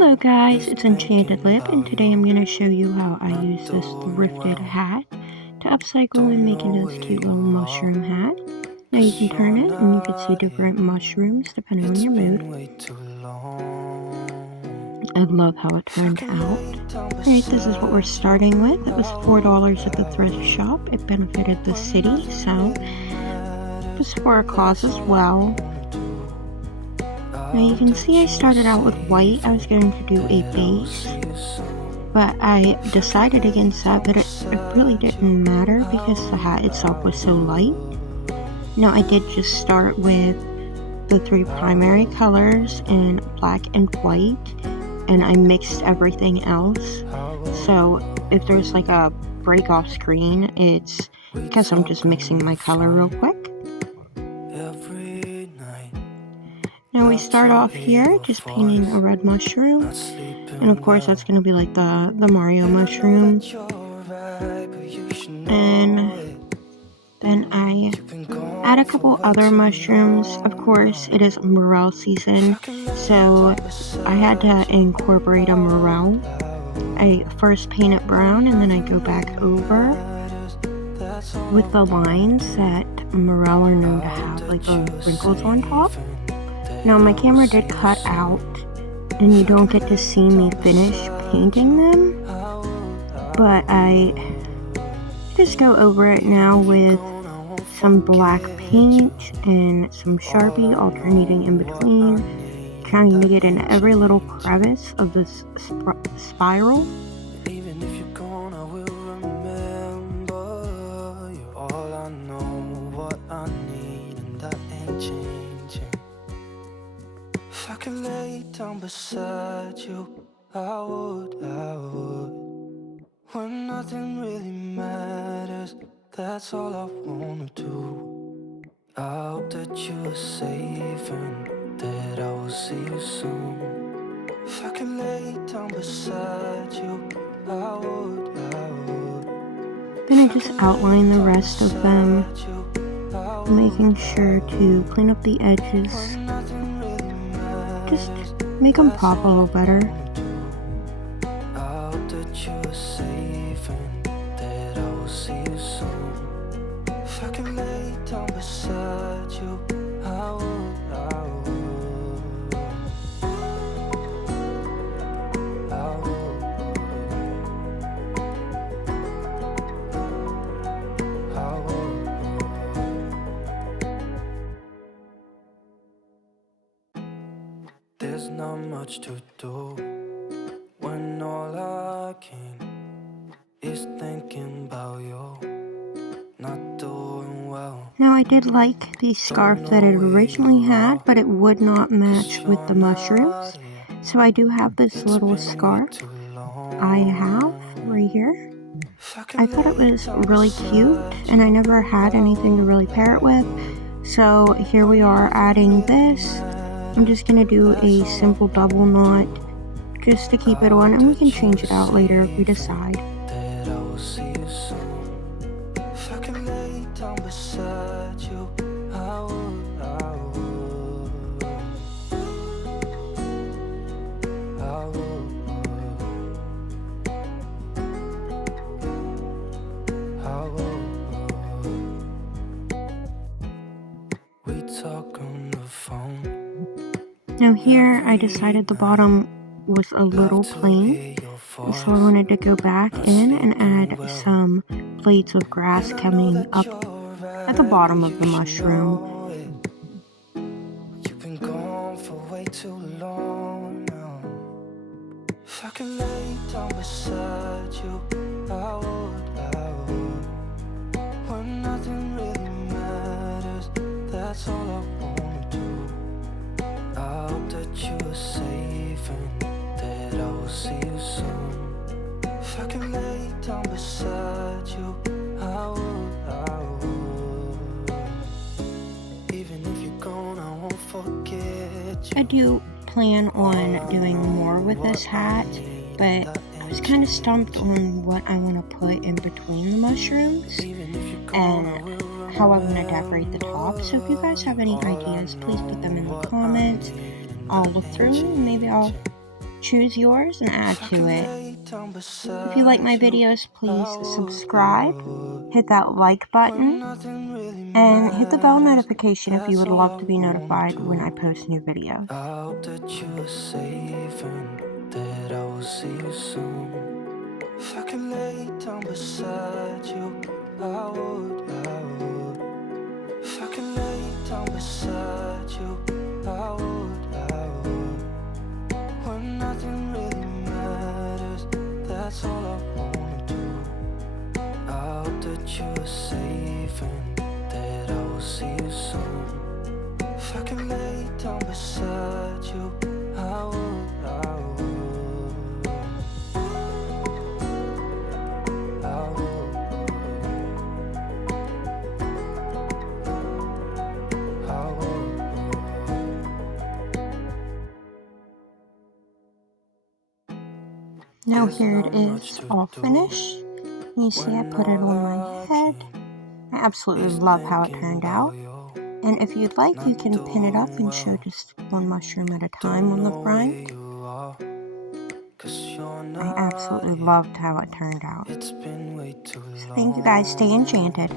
Hello guys, it's Enchanted Lip, and today I'm going to show you how I use this thrifted hat to upcycle and make into this cute little mushroom hat. Now you can turn it and you can see different mushrooms depending on your mood. I love how it turned out. Alright, this is what we're starting with. It was $4 at the thrift shop. It benefited the city, so it was for a cause as well. Now you can see I started out with white. I was going to do a base, but I decided against that, but it really didn't matter because the hat itself was so light. Now I did just start with the three primary colors in black and white, and I mixed everything else. So if there's like a break off screen, it's because I'm just mixing my color real quick. Now we start off here just painting a red mushroom, and of course that's going to be like the Mario mushroom. And then I add a couple other mushrooms. Of course it is morel season, so I had to incorporate a morel. I first paint it brown and then I go back over with the lines that morel are known to have, like the wrinkles on top. Now my camera did cut out and you don't get to see me finish painting them, but I just go over it now with some black paint and some Sharpie alternating in between, trying to get in every little crevice of this spiral. Even if you're gone, I will remember you're all I know, what I need, and that ain't changing. If I could lay down beside you, I would. When nothing really matters, that's all I wanna do. I hope that you are safe and that I will see you soon. If I could lay down beside you, I would. Then I just outline the rest of them, making sure to clean up the edges. Just make them pop a little better. I hope that you are safe and that I will see you soon. If I can lay down beside you, I would. There's not much to do when all I can is thinking about you, not doing well. Now I did like the scarf that it originally had, but it would not match with the mushrooms. So I do have this little scarf I have right here. I thought it was really cute, and I never had anything to really pair it with. So here we are adding this. I'm just going to do a simple double knot just to keep it on, and we can change it out later if we decide. We talk on the phone. Now here I decided the bottom was a little plain, so I wanted to go back in and add some blades of grass coming up at the bottom of the mushroom. You've been gone for way too long now. If I could lay down beside you, I would. When nothing really matters, that's all I wanna do. I hope that you are safe and that I will see you soon. If I can lay down beside you, I would. Even if you're gone, I won't forget you. I do plan on doing more with this hat, but I was kind of stumped on what I want to put in between the mushrooms and how I want to decorate the top. So if you guys have any ideas, please put them in the comments. I'll look through and maybe I'll choose yours and add to it. If you like my videos, please subscribe, hit that like button, and hit the bell notification if you would love to be notified when I post new videos. I hope that you are safe and that I will see you soon. If I could lay down beside you, I would. If I could lay down beside you, I would. When nothing really matters, that's all I wanna do. I hope that you are safe and that I will see you soon. If I could lay down beside you, I would. Now here it is all finished. You see I put it on my head. I absolutely love how it turned out. And if you'd like, you can pin it up and show just one mushroom at a time on the front. I absolutely loved how it turned out. So thank you guys. Stay enchanted.